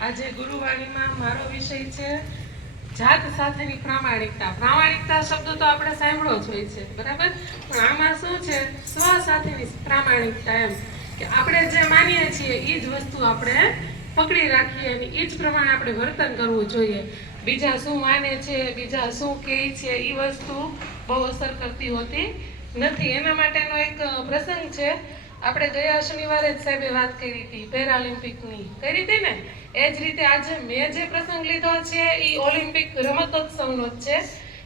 આજે ગુરુવાણીમાં મારો વિષય છે જાત સાથેની પ્રામાણિકતા. પ્રામાણિકતા શબ્દ તો આપણે સાંભળ્યો જ હોય છે, બરાબર? પણ આમાં શું છે? સ્વ સાથેની પ્રામાણિકતા એમ કે આપણે જે માનીએ છીએ એ જ વસ્તુ આપણે પકડી રાખીએ અને એ જ પ્રમાણે આપણે વર્તન કરવું જોઈએ. બીજા શું માને છે, બીજા શું કહે છે એ વસ્તુ બહુ અસર કરતી હોતી નથી. એના માટેનો એક પ્રસંગ છે આપણે ગયા શનિવારે જ સાહેબે વાત કરી હતી પેરાલિમ્પિકની. કરી હતી ને? એ જ રીતે આજે મેં જે પ્રસંગ લીધો છે, એ ઓલિમ્પિક રમતોત્સવનો જ છે.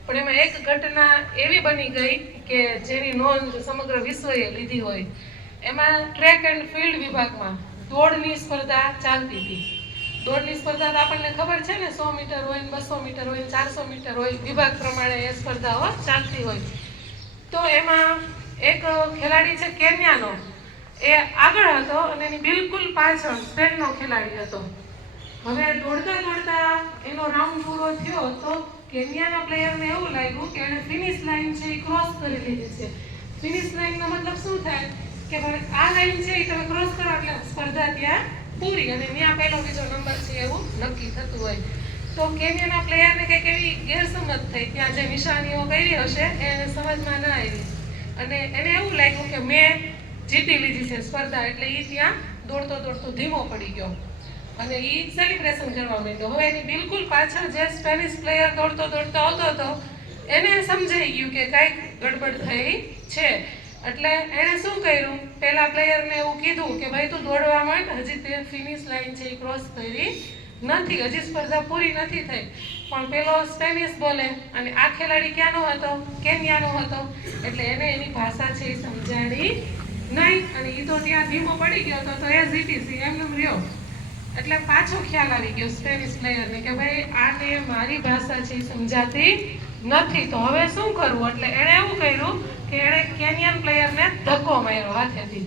પણ એમાં એક ઘટના એવી બની ગઈ કે જેની નોંધ સમગ્ર વિશ્વએ લીધી હોય. એમાં ટ્રેક એન્ડ ફિલ્ડ વિભાગમાં દોડની સ્પર્ધા ચાલતી હતી. દોડની સ્પર્ધા તો આપણને ખબર છે ને, સો મીટર હોય બસો મીટર હોય ચારસો મીટર હોય, વિભાગ પ્રમાણે એ સ્પર્ધાઓ ચાલતી હોય. તો એમાં એક ખેલાડી છે કેન્યાનો. એ આગળ હતો અને એની બિલકુલ પાછળ સ્પેનનો ખેલાડી હતો. હવે દોડતા દોડતા એનો રાઉન્ડ પૂરો થયો તો કેન્યાના પ્લેયરને એવું લાગ્યું કે એણે ફિનિશ લાઇન છે એ ક્રોસ કરી લીધી છે. ફિનિશ લાઈનનો મતલબ શું થાય? કે આ લાઈન છે એ તમે ક્રોસ કરો એટલે સ્પર્ધા ત્યાં પૂરી અને ત્યાં પહેલો બીજો નંબર છે એવું નક્કી થતું હોય. તો કેન્યાના પ્લેયરને કંઈક એવી ગેરસમજ થઈ. ત્યાં જે નિશાનીઓ કરી હશે, એને સમજમાં ના આવી. અને એને એવું લાગ્યું કે મેં જીતી લીધી છે સ્પર્ધા એટલે એ ત્યાં દોડતો દોડતો ધીમો પડી ગયો. અને એ સેલિબ્રેશન કરવા માંડ્યો. હવે એની બિલકુલ પાછળ જે સ્પેનિશ પ્લેયર દોડતો દોડતો આવતો હતો, એને સમજાઈ ગયું કે કાંઈક ગડબડ થઈ છે. એટલે એણે શું કર્યું? પહેલાં પ્લેયરને એવું કીધું કે ભાઈ, તું દોડવા માંડ. હજી તે ફિનિશ લાઈન છે, એ ક્રોસ કરી નથી. હજી સ્પર્ધા પૂરી નથી થઈ. પણ પેલો સ્પેનિશ બોલે, અને આ ખેલાડી ક્યાંનો હતો? કેન્યાનો હતો? એટલે એને એની ભાષા છે એ સમજાડી નહીં, અને એ તો ત્યાં ધીમો પડી ગયો હતો, તો એ જીટીસી એમનું રહ્યો. એટલે પાછો ખ્યાલ આવી ગયો સ્પેનિશ પ્લેયરને કે ભાઈ, આને મારી ભાષા છે સમજાતી નથી. તો હવે શું કરવું? એટલે એણે એવું કર્યું કે એણે કેનિયન પ્લેયરને ધક્કો માર્યો હાથેથી.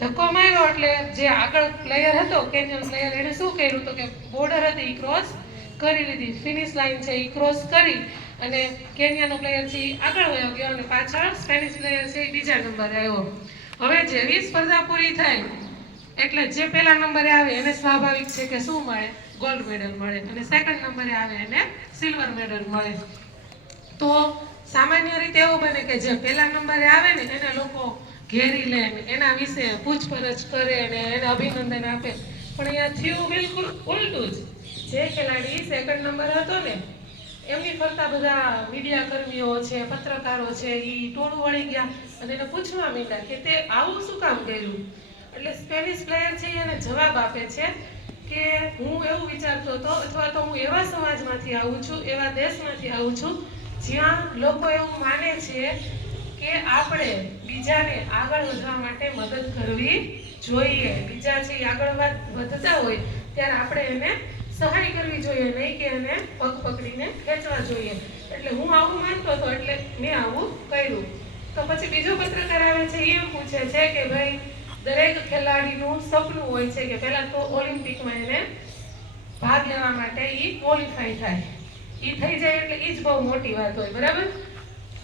ધક્કો માર્યો એટલે જે આગળ પ્લેયર હતો કેનિયન પ્લેયર એણે શું કર્યું તો કે બોર્ડર હતી એ ક્રોસ કરી લીધી. ફિનિશ લાઈન છે એ ક્રોસ કરી અને કેનિયાનો પ્લેયર છે આગળ વયો ગયો અને પાછળ સ્પેનિશ પ્લેયર છે એ બીજા નંબરે આવ્યો. હવે જેવી સ્પર્ધા પૂરી થાય, એટલે જે પહેલા નંબરે આવે એને સ્વાભાવિક છે કે શું મળે? ગોલ્ડ મેડલ મળે. અને સેકન્ડ નંબરે આવે એને સિલ્વર મેડલ મળે. તો સામાન્ય રીતે એવું બને કે જે પહેલા નંબરે આવે ને, એને લોકો ઘેરી લે એના વિશે પૂછપરછ કરે ને, એને અભિનંદન આપે. પણ અહીંયા થયું બિલકુલ ઉલટું જ. જે ખેલાડી સેકન્ડ નંબર હતો ને એમની ફરતા બધા મીડિયા કર્મીઓ છે, પત્રકારો છે એ ટોળું વળી ગયા અને એને પૂછવા માંડ્યા કે તે આવું શું કામ કર્યું? એટલે સ્પેનિશ પ્લેયર છે એને જવાબ આપે છે કે હું એવું વિચારતો હતો અથવા તો હું એવા સમાજમાંથી આવું છું, એવા દેશમાંથી આવું છું, જ્યાં લોકો એવું માને છે કે આપણે બીજાને આગળ વધવા માટે મદદ કરવી જોઈએ. બીજા છે આગળ વધ- વધતા હોય, ત્યારે આપણે એને સહાય કરવી જોઈએ નહીં કે એને પગ પકડીને ખેંચવા જોઈએ. એટલે હું આવું માનતો હતો, એટલે મેં આવું કર્યું. તો પછી બીજો પત્રકાર આવે છે એ પૂછે છે કે ભાઈ, દરેક ખેલાડીનું સપનું હોય છે કે પહેલાં તો ઓલિમ્પિકમાં એને ભાગ લેવા માટે એ ક્વોલિફાય થાય. એ થઈ જાય એટલે એ જ બહુ મોટી વાત હોય, બરાબર?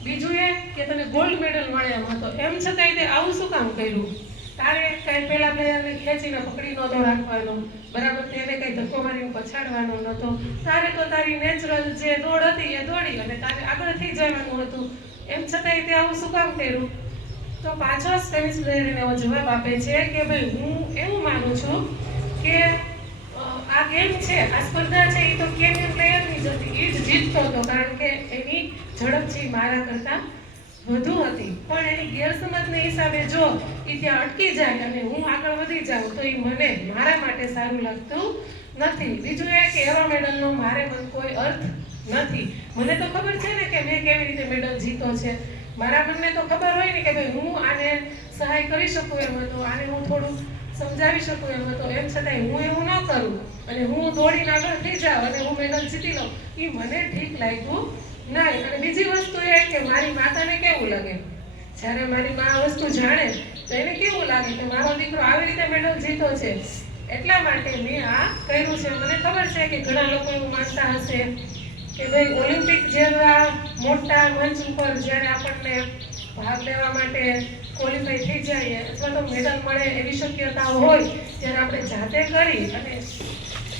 બીજું એ કે તને ગોલ્ડ મેડલ મળે એમ હતો. એમ છતાંય તે આવું શું કામ કર્યું? તારે કઈ પેલા પ્લેયરને ખેંચીને પકડી નહોતો રાખવાનો. બરાબર તેને કઈ ધક્કો મારીને પછાડવાનો નહોતો. તારે તો તારી નેચરલ જે દોડ હતી એ દોડી અને તારે આગળ થઈ જવાનું હતું. એમ છતાંય તે આવું શું કામ કર્યું? તો પાછો સ્પેનિશ પ્લેયરને એવો જવાબ આપે છે કે ભાઈ, હું એવું માનું છું કે આ ગેમ છે, આ સ્પર્ધા છે એ તો કેમ પ્લેયરની જ હતી. એ જ જીતતો હતો, કારણ કે એની ઝડપ છે મારા કરતાં વધુ હતી. પણ એની ગેરસમજને હિસાબે જો એ ત્યાં અટકી જાય અને હું આગળ વધી જાઉં, તો એ મને મારા માટે સારું લાગતું નથી. બીજું એ કે એવા મેડલનો મારે પણ કોઈ અર્થ નથી. મને તો ખબર છે ને કે મેં કેવી રીતે મેડલ જીતો છે. મારા મનને તો ખબર હોય ને કે ભાઈ હું આને સહાય કરી શકું એમ હતો, આને હું થોડું સમજાવી શકું એમ હતો. એમ છતાંય હું એવું ન કરું અને હું દોડીને આગળ થઈ જાઉં અને હું મેડલ જીતી લઉં. એ મને ઠીક લાગ્યું નહીં અને બીજી વસ્તુ એ કે મારી માતાને કેવું લાગે? જ્યારે મારી મા આ વસ્તુ જાણે, તો એને કેવું લાગે કે મારો દીકરો આવી રીતે મેડલ જીતો છે? એટલા માટે મેં આ કર્યું છે. મને ખબર છે કે ઘણા લોકો એવું માનતા હશે કે ભાઈ ઓલિમ્પિક જેવા મોટા મંચ ઉપર જ્યારે આપણને ભાગ લેવા માટે ક્વોલિફાઈ થઈ જઈએ, અથવા તો મેડલ મળે એવી શક્યતા હોય, ત્યારે આપણે જાતે કરી અને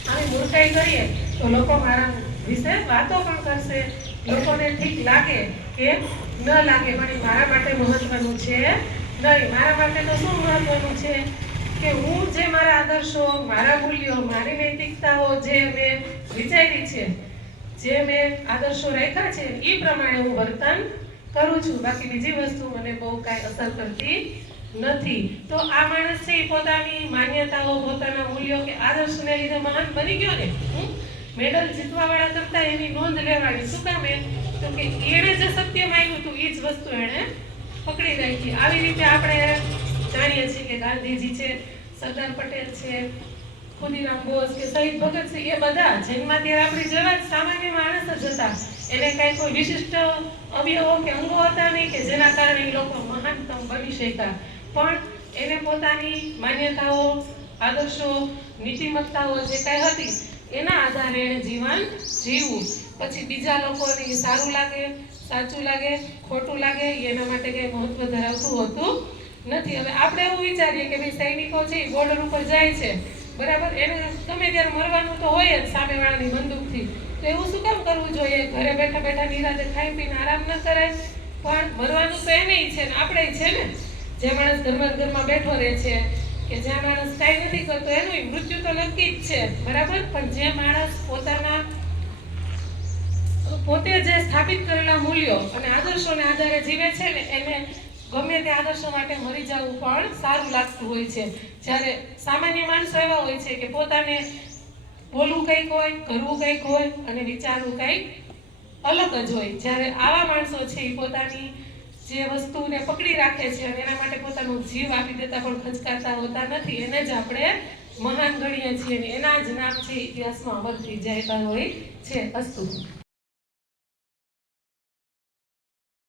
આવી મૂર્ખાઈ કરીએ, તો લોકો મારા વિશે વાતો પણ કરશે. લોકોને ઠીક લાગે કે ન લાગે, પણ મારા માટે મહત્વનું છે. નહીં, મારા માટે તો શું મહત્વનું છે? કે હું જે મારા આદર્શો, મારા મૂલ્યો, મારી નૈતિકતાઓ જે મેં વિચારી છે, જે મેં આદર્શો રાખ્યા છે એ પ્રમાણે હું વર્તન કરું છું. બાકી બીજી વસ્તુ મને બહુ કાંઈ અસર કરતી નથી. તો આ માણસ છે પોતાની માન્યતાઓ, પોતાના મૂલ્યો કે આદર્શને લીધે મહાન બની ગયો ને? હમ? મેડલ જીતવાવાળા કરતા એની નોંધ લેવાની. શું કામ એ? તો કે એણે જે સત્ય માંગ્યું હતું એ જ વસ્તુ એણે પકડી રાખી આવી રીતે આપણે જાણીએ છીએ કે ગાંધીજી છે, સરદાર પટેલ છે, ખુદીરામ બોઝ કે શહીદ ભગતસિંહ એ બધા જેમમાં ત્યારે આપણી જેવા જ સામાન્ય માણસ જ હતા. એને કાંઈ કોઈ વિશિષ્ટ અવયવો કે અંગો હતા નહીં કે જેના કારણે એ લોકો મહાનતમ બની શક્યા. પણ એને પોતાની માન્યતાઓ, આદર્શો, નીતિમત્તાઓ જે કાંઈ હતી એના આધારે એને જીવન જીવવું. પછી બીજા લોકોને સારું લાગે, સાચું લાગે, ખોટું લાગે એના માટે કંઈ મહત્વ ધરાવતું હોતું નથી. હવે આપણે એવું વિચારીએ કે ભાઈ સૈનિકો છે એ બોર્ડર ઉપર જાય છે, બરાબર? એને ગમે ત્યારે મરવાનું તો હોય જ સામેવાળાની બંદૂકથી. તો એવું શું કામ કરવું જોઈએ? ઘરે બેઠા બેઠા નિરાતે ખાઈ પીને આરામ ન કરાય? પણ મરવાનું તો એને છે ને આપણે છે ને? જે માણસ ઘરમાં ઘરમાં બેઠો રહે છે કે જે માણસ કાંઈ નથી કરતો, એનું મૃત્યુ તો નક્કી જ છે. બરાબર? પણ જે માણસ પોતાના, પોતે જે સ્થાપિત કરેલા મૂલ્યો અને આદર્શોને આધારે જીવે છે ને, એને ગમે તે આદર્શો માટે મરી જવું પણ સારું લાગતું હોય છે. જ્યારે સામાન્ય માણસો એવા હોય છે કે પોતાને બોલવું કંઈક હોય, કરવું કંઈક હોય અને વિચારવું કંઈક અલગ જ હોય. જ્યારે આવા માણસો છે એ પોતાની જે વસ્તુને પકડી રાખે છે અને એના માટે પોતાનો જીવ આપી દેતા પણ ખચકાતા હોતા નથી, એને જ આપણે મહાન ગણીએ છીએ એના જ નામ છે ઇતિહાસમાં અમર થઈ જાય હોય છે અસ્તુ.